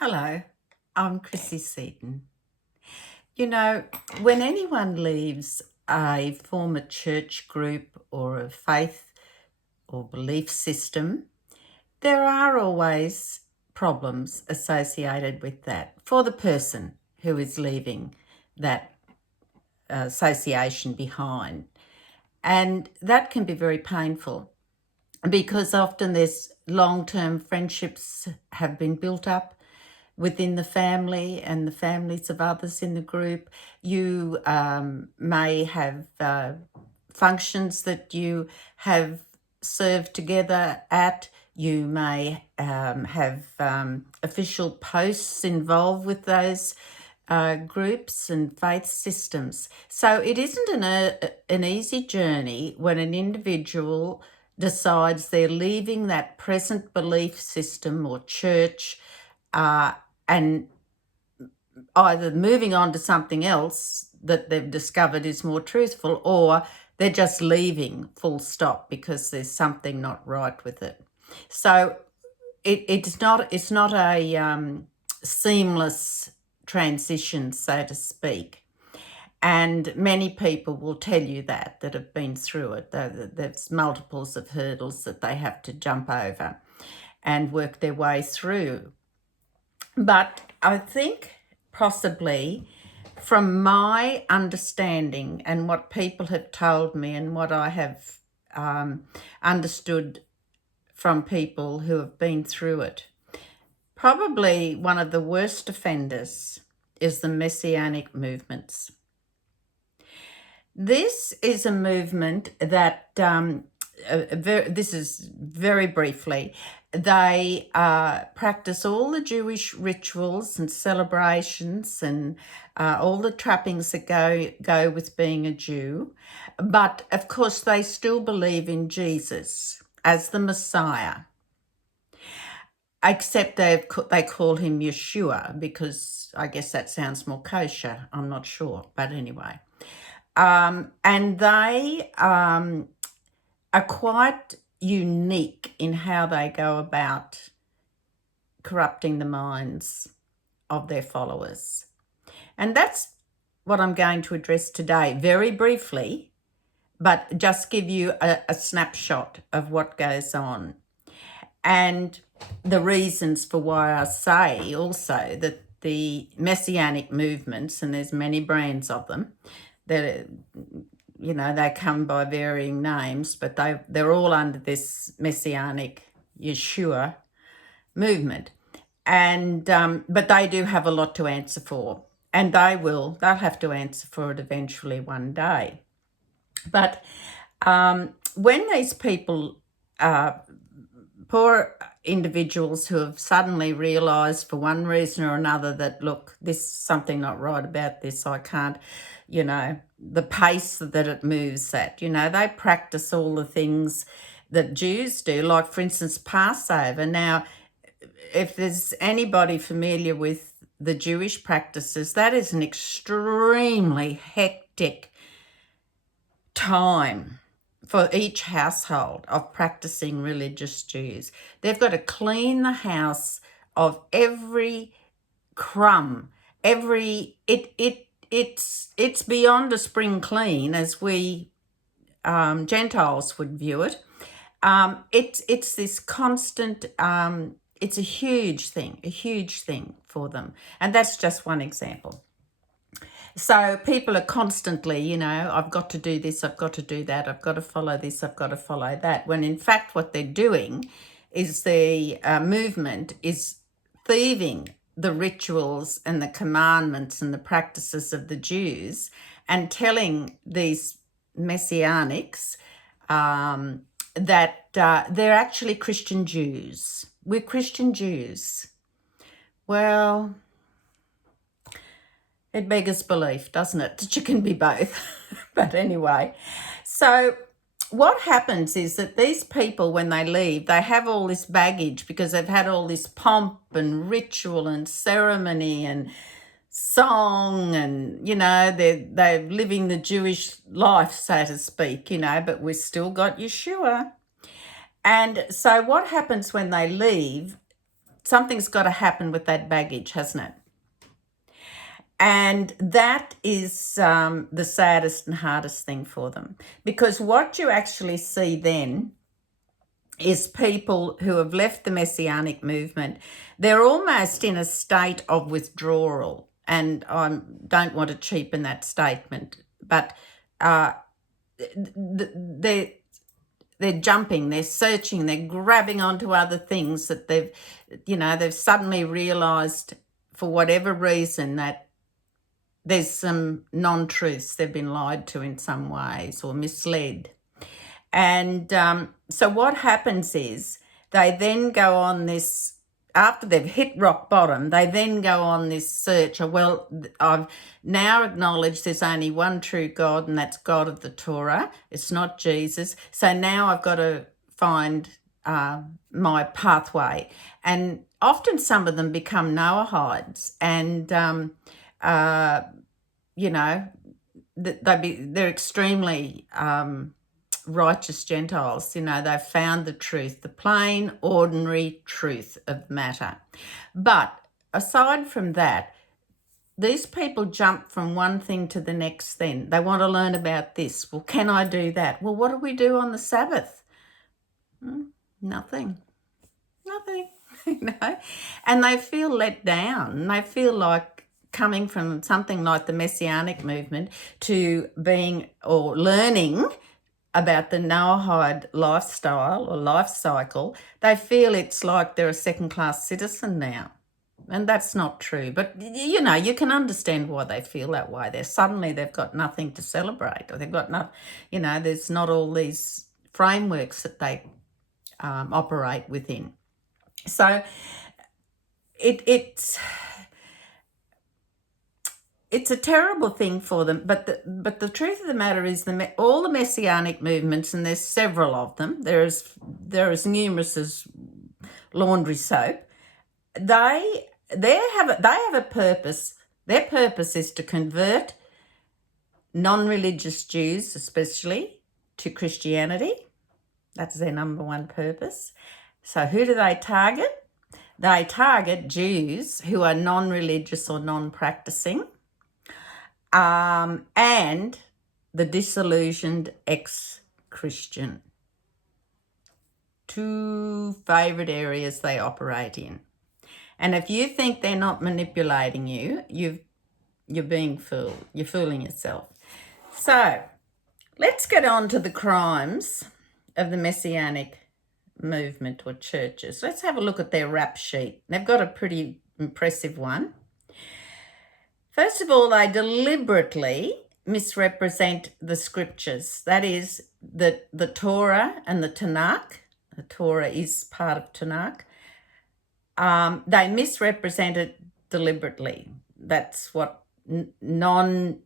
Hello, I'm Chrissy Seaton. You know, when anyone leaves a former church group or a faith or belief system, there are always problems associated with that for the person who is leaving that association behind. And that can be very painful because often there's long-term friendships have been built up within the family and the families of others in the group. You may have functions that you have served together at. You may have official posts involved with those groups and faith systems. So it isn't an easy journey when an individual decides they're leaving that present belief system or church and either moving on to something else that they've discovered is more truthful, or they're just leaving full stop because there's something not right with it. So it's not a seamless transition, so to speak. And many people will tell you that have been through it. There's multiples of hurdles that they have to jump over and work their way through. But I think possibly from my understanding and what people have told me and what I have understood from people who have been through it, probably one of the worst offenders is the Messianic movements. This is a movement that, this is very briefly, they practice all the Jewish rituals and celebrations and all the trappings that go with being a Jew. But of course, they still believe in Jesus as the Messiah, except they call him Yeshua because I guess that sounds more kosher. I'm not sure. But anyway. And they are quite unique in how they go about corrupting the minds of their followers. And that's what I'm going to address today, very briefly, but just give you a snapshot of what goes on. And the reasons for why I say also that the Messianic movements, and there's many brands of them, that they come by varying names, but they're all under this Messianic Yeshua movement. And but they do have a lot to answer for, and they'll have to answer for it eventually one day. But when these people, poor individuals who have suddenly realised for one reason or another that, look, there's something not right about this, I can't, the pace that it moves at, they practice all the things that Jews do, like, for instance, Passover. Now, if there's anybody familiar with the Jewish practices, that is an extremely hectic time for each household of practicing religious Jews. They've got to clean the house of every crumb, it's beyond a spring clean as we Gentiles would view it. It's this constant, it's a huge thing for them. And that's just one example. So people are constantly, I've got to do this, I've got to do that, I've got to follow this, I've got to follow that. When in fact what they're doing is the movement is thieving the rituals and the commandments and the practices of the Jews and telling these Messianics that they're actually Christian Jews. We're Christian Jews. Well, it beggars belief, doesn't it, that you can be both? But anyway, so what happens is that these people, when they leave, they have all this baggage because they've had all this pomp and ritual and ceremony and song and, they're living the Jewish life, so to speak, but we've still got Yeshua. And so what happens when they leave, something's got to happen with that baggage, hasn't it? And that is the saddest and hardest thing for them, because what you actually see then is people who have left the Messianic movement. They're almost in a state of withdrawal, and I don't want to cheapen that statement, but they're jumping, they're searching, they're grabbing onto other things that they've suddenly realised, for whatever reason, that there's some non-truths, they've been lied to in some ways or misled. And so what happens is they then go on this, after they've hit rock bottom, they then go on this search of, well, I've now acknowledged there's only one true God, and that's God of the Torah. It's not Jesus. So now I've got to find my pathway. And often some of them become Noahides, and they're extremely righteous Gentiles. They've found the truth, the plain, ordinary truth of matter. But aside from that, these people jump from one thing to the next then. They want to learn about this. Well, can I do that? Well, what do we do on the Sabbath? Nothing. And they feel let down. They feel like coming from something like the Messianic movement to being or learning about the Noahide lifestyle or life cycle, they feel it's like they're a second-class citizen now. And that's not true. But, you can understand why they feel that way. They've got nothing to celebrate, or they've got there's not all these frameworks that they operate within. So it's a terrible thing for them, but the truth of the matter is all the Messianic movements, and there's several of them, they're as numerous as laundry soap, they have a purpose. Their purpose is to convert non-religious Jews, especially, to Christianity. That's their number one purpose. So who do they target? They target Jews who are non-religious or non-practicing, and the disillusioned ex-Christian. Two favourite areas they operate in. And if you think they're not manipulating you, you're being fooled. You're fooling yourself. So let's get on to the crimes of the Messianic movement or churches. Let's have a look at their rap sheet. They've got a pretty impressive one. First of all, they deliberately misrepresent the scriptures. That is, the Torah and the Tanakh. The Torah is part of Tanakh. They misrepresent it deliberately. That's what non-Jews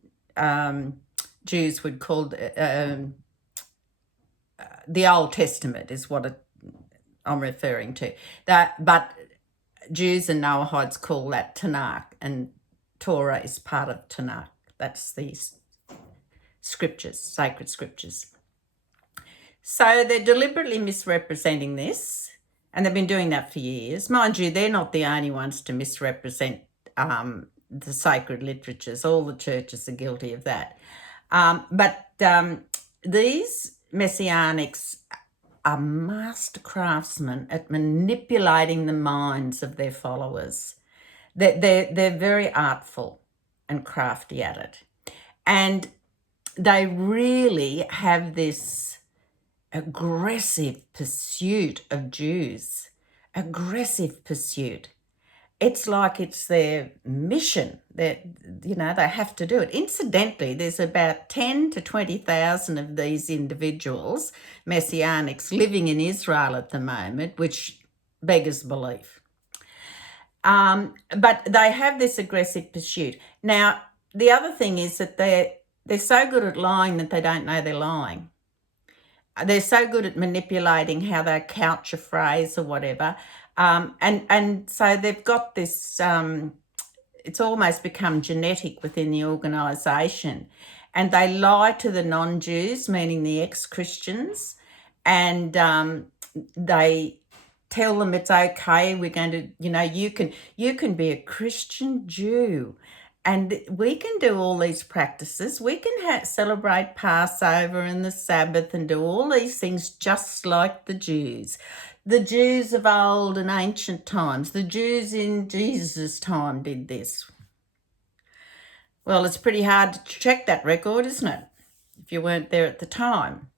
would call the Old Testament, is what I'm referring to. But Jews and Noahides call that Tanakh, and Torah is part of Tanakh. That's these scriptures, sacred scriptures. So they're deliberately misrepresenting this, and they've been doing that for years. Mind you, they're not the only ones to misrepresent the sacred literatures. All the churches are guilty of that. But these Messianics are master craftsmen at manipulating the minds of their followers. They're very artful and crafty at it. And they really have this aggressive pursuit of Jews. Aggressive pursuit. It's like it's their mission. They have to do it. Incidentally, there's about 10 to 20,000 of these individuals, Messianics, living in Israel at the moment, which beggars belief. But they have this aggressive pursuit. Now, the other thing is that they're so good at lying that they don't know they're lying. They're so good at manipulating how they couch a phrase or whatever. And so they've got this, it's almost become genetic within the organisation. And they lie to the non-Jews, meaning the ex-Christians, and they tell them it's okay. We're going to, you can be a Christian Jew, and we can do all these practices. We can celebrate Passover and the Sabbath and do all these things just like the Jews. The Jews of old and ancient times, the Jews in Jesus' time did this. Well, it's pretty hard to check that record, isn't it, if you weren't there at the time?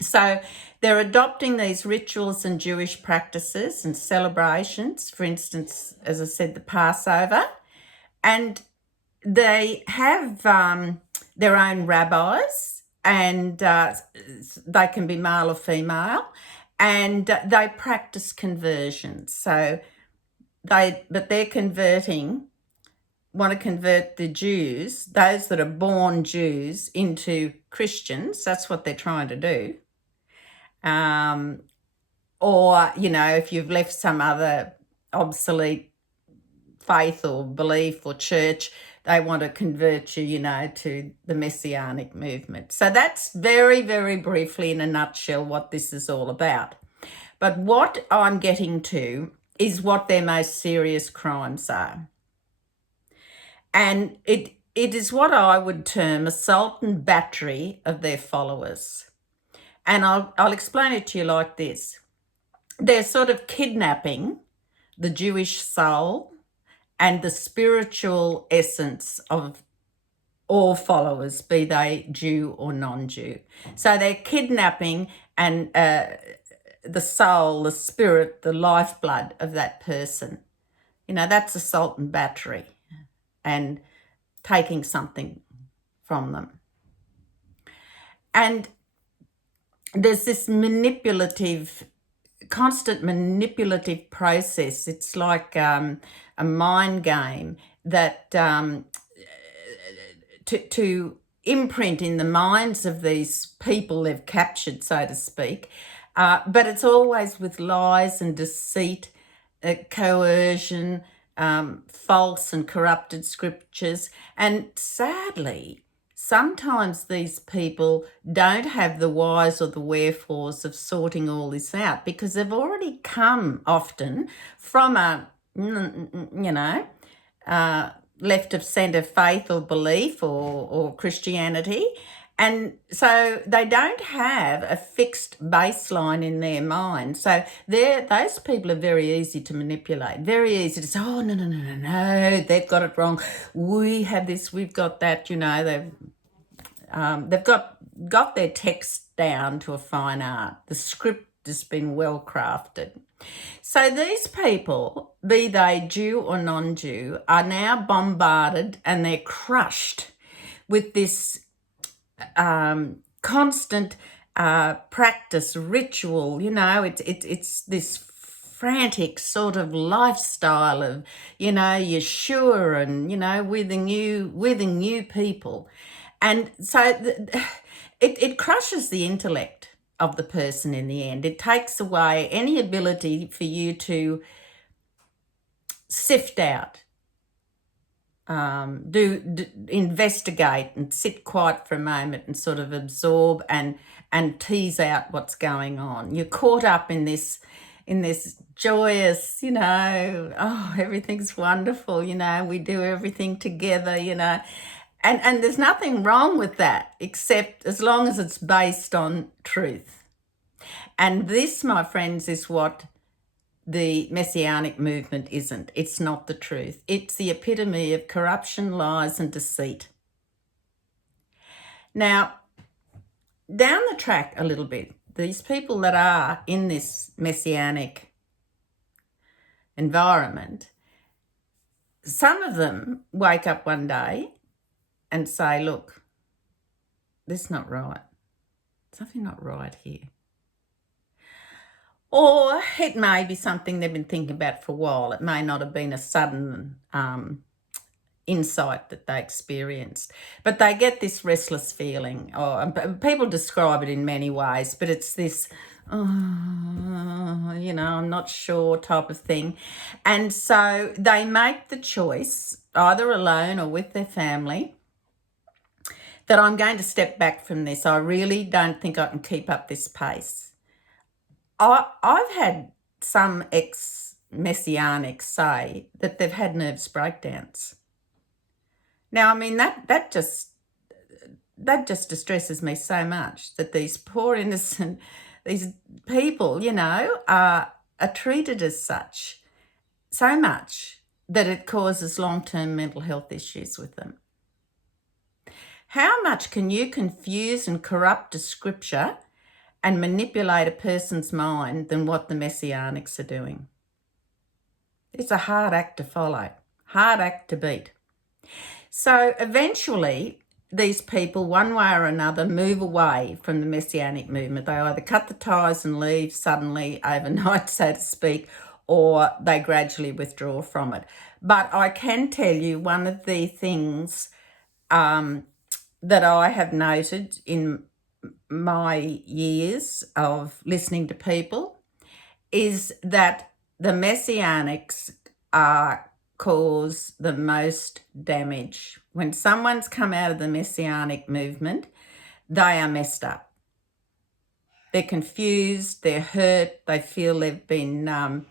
So they're adopting these rituals and Jewish practices and celebrations, for instance, as I said, the Passover, and they have their own rabbis, and they can be male or female, and they practice conversions. So they're converting, want to convert the Jews, those that are born Jews, into Christians. That's what they're trying to do. Or, if you've left some other obsolete faith or belief or church, they want to convert you, to the Messianic movement. So that's very, very briefly in a nutshell what this is all about. But what I'm getting to is what their most serious crimes are. And it is what I would term assault and battery of their followers. And I'll explain it to you like this. They're sort of kidnapping the Jewish soul and the spiritual essence of all followers, be they Jew or non-Jew. So they're kidnapping and the soul, the spirit, the lifeblood of that person. That's assault and battery and taking something from them. And there's this constant manipulative process. It's like a mind game that to imprint in the minds of these people they've captured, so to speak. But it's always with lies and deceit, coercion, false and corrupted scriptures. And sadly, sometimes these people don't have the whys or the wherefores of sorting all this out, because they've already come often from a, left of centre faith or belief or Christianity. And so they don't have a fixed baseline in their mind. So those people are very easy to manipulate, very easy to say, oh, no, they've got it wrong. We have this, we've got that, they've got their text down to a fine art. The script has been well crafted. So these people, be they Jew or non-Jew, are now bombarded and they're crushed with this constant practice, ritual. It's this frantic sort of lifestyle of, Yeshua and, we're the new people. And so it crushes the intellect of the person in the end. It takes away any ability for you to sift out, investigate and sit quiet for a moment and sort of absorb and tease out what's going on. You're caught up in this joyous, everything's wonderful, we do everything together, and there's nothing wrong with that, except as long as it's based on truth. And this, my friends, is what the Messianic movement isn't. It's not the truth. It's the epitome of corruption, lies, and deceit. Now, down the track a little bit, these people that are in this Messianic environment, some of them wake up one day and say, look, this is not right. Something not right here. Or it may be something they've been thinking about for a while. It may not have been a sudden insight that they experienced. But they get this restless feeling. People describe it in many ways, but it's this, I'm not sure type of thing. And so they make the choice, either alone or with their family, that I'm going to step back from this. I really don't think I can keep up this pace. I've had some ex-Messianics say that they've had nervous breakdowns. Now, I mean, that just distresses me so much, that these poor innocent, these people, are treated as such so much that it causes long-term mental health issues with them. How much can you confuse and corrupt a scripture and manipulate a person's mind than what the Messianics are doing? It's a hard act to follow, hard act to beat. So eventually, these people, one way or another, move away from the Messianic movement. They either cut the ties and leave suddenly overnight, so to speak, or they gradually withdraw from it. But I can tell you one of the things that I have noted in my years of listening to people is that the Messianics cause the most damage. When someone's come out of the Messianic movement, they are messed up. They're confused, they're hurt, they feel they've been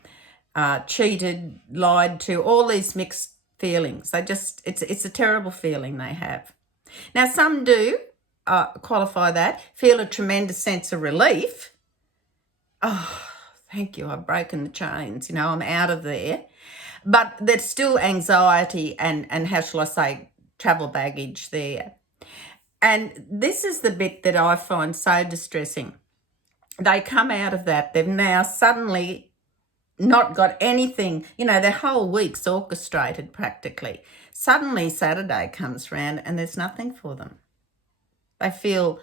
cheated, lied to, all these mixed feelings. It's a terrible feeling they have. Now, some do qualify that, feel a tremendous sense of relief. Oh, thank you, I've broken the chains, I'm out of there. But there's still anxiety and how shall I say, travel baggage there. And this is the bit that I find so distressing. They come out of that, they've now suddenly not got anything, their whole week's orchestrated practically. Suddenly Saturday comes round and there's nothing for them. They feel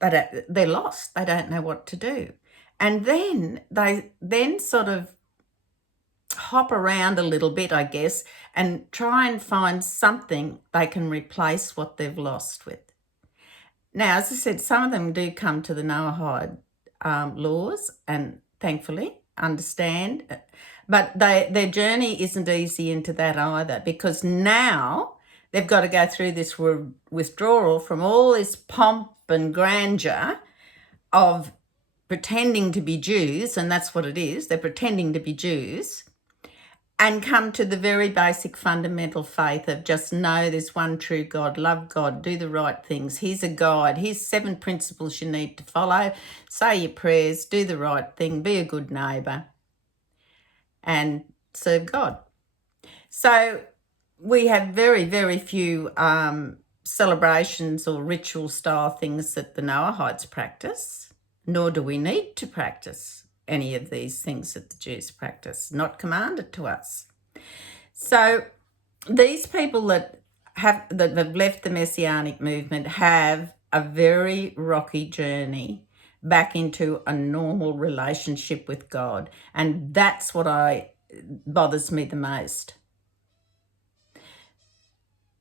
that they're lost. They don't know what to do. And then they sort of hop around a little bit, I guess, and try and find something they can replace what they've lost with. Now, as I said, some of them do come to the Noahide laws and thankfully understand, but their journey isn't easy into that either, because now they've got to go through this withdrawal from all this pomp and grandeur of pretending to be Jews, and that's what it is, they're pretending to be Jews, and come to the very basic fundamental faith of just know there's one true God, love God, do the right things. Here's a guide. Here's 7 principles you need to follow. Say your prayers, do the right thing, be a good neighbour, and serve God. So we have very, very few celebrations or ritual style things that the Noahides practice, nor do we need to practice any of these things that the Jews practice, not commanded to us. So these people that have left the Messianic movement have a very rocky journey back into a normal relationship with God, and that's what bothers me the most.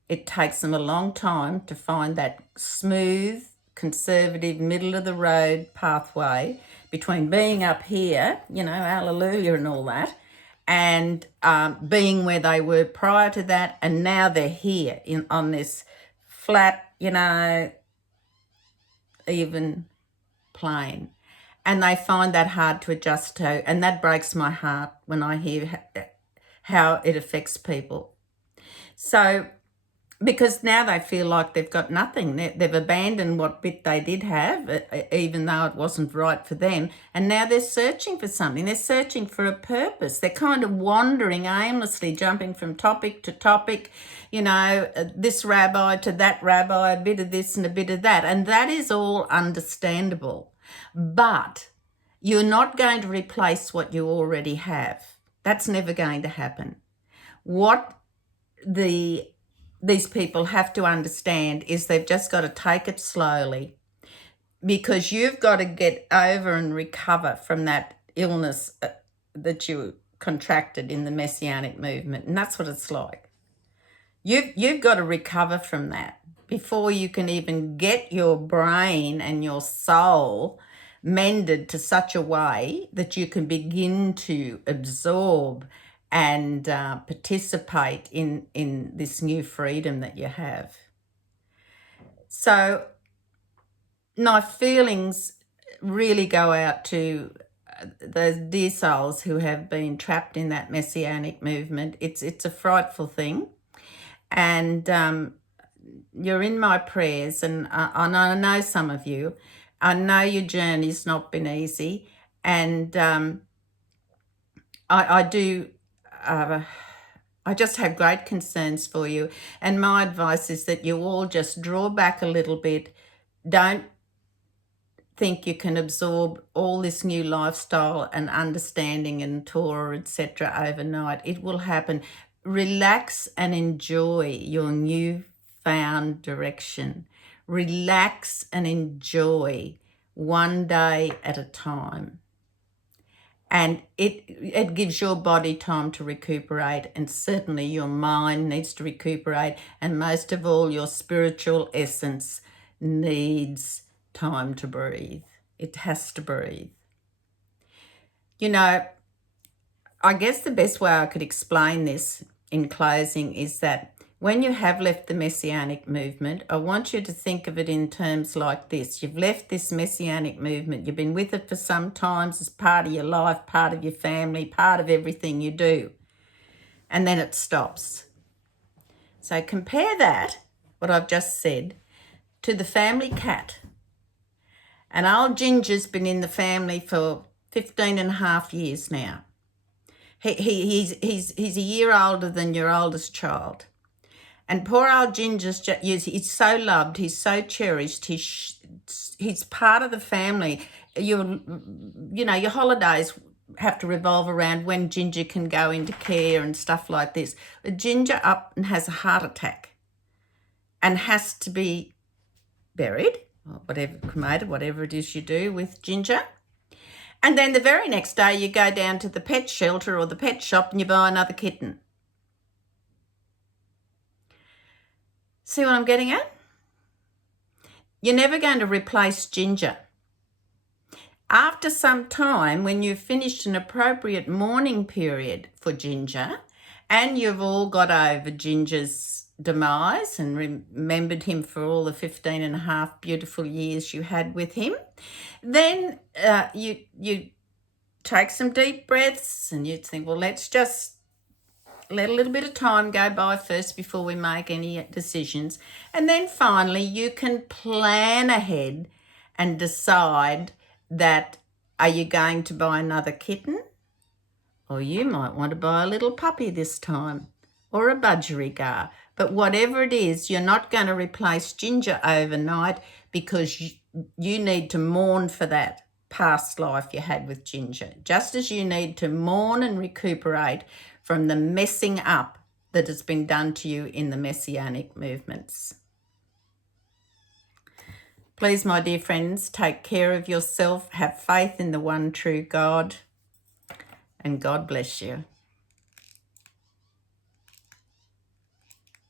It takes them a long time to find that smooth, conservative, middle of the road pathway between being up here, hallelujah and all that, and being where they were prior to that, and now they're here on this flat, even plane. And they find that hard to adjust to, and that breaks my heart when I hear how it affects people. So, because now they feel like they've got nothing. They've abandoned what bit they did have, even though it wasn't right for them. And now they're searching for something. They're searching for a purpose. They're kind of wandering aimlessly, jumping from topic to topic, this rabbi to that rabbi, a bit of this and a bit of that. And that is all understandable. But you're not going to replace what you already have. That's never going to happen. What these people have to understand is they've just got to take it slowly, because you've got to get over and recover from that illness that you contracted in the Messianic movement. And that's what it's like. You've got to recover from that before you can even get your brain and your soul mended to such a way that you can begin to absorb and participate in this new freedom that you have. So my feelings really go out to those dear souls who have been trapped in that Messianic movement. It's a frightful thing, and you're in my prayers, and I know some of you. I know your journey's not been easy, and I do. I just have great concerns for you, and my advice is that you all just draw back a little bit. Don't think you can absorb all this new lifestyle and understanding and Torah, etc., overnight. It will happen. Relax and enjoy your newfound direction. Relax and enjoy one day at a time. And it gives your body time to recuperate, and certainly your mind needs to recuperate, and most of all, your spiritual essence needs time to breathe. It has to breathe. You know, I guess the best way I could explain this in closing is that when you have left the Messianic movement, I want you to think of it in terms like this. You've left this Messianic movement. You've been with it for some time as part of your life, part of your family, part of everything you do. And then it stops. So compare that, what I've just said, to the family cat. And old Ginger's been in the family for 15 and a half years now. He's a year older than your oldest child. And poor old Ginger's he's so loved, he's so cherished, he's part of the family. Your holidays have to revolve around when Ginger can go into care and stuff like this. Ginger up and has a heart attack and has to be buried, or whatever, cremated, whatever it is you do with Ginger. And then the very next day you go down to the pet shelter or the pet shop and you buy another kitten. See what I'm getting at? You're never going to replace Ginger. After some time, when you've finished an appropriate mourning period for Ginger and you've all got over Ginger's demise and remembered him for all the 15 and a half beautiful years you had with him, then you take some deep breaths and you think, well, let's just let a little bit of time go by first before we make any decisions. And then finally, you can plan ahead and decide that, are you going to buy another kitten? Or you might want to buy a little puppy this time, or a budgerigar. But whatever it is, you're not going to replace Ginger overnight, because you need to mourn for that past life you had with Ginger, just as you need to mourn and recuperate from the messing up that has been done to you in the Messianic movements. Please, my dear friends, take care of yourself, have faith in the one true God, and God bless you.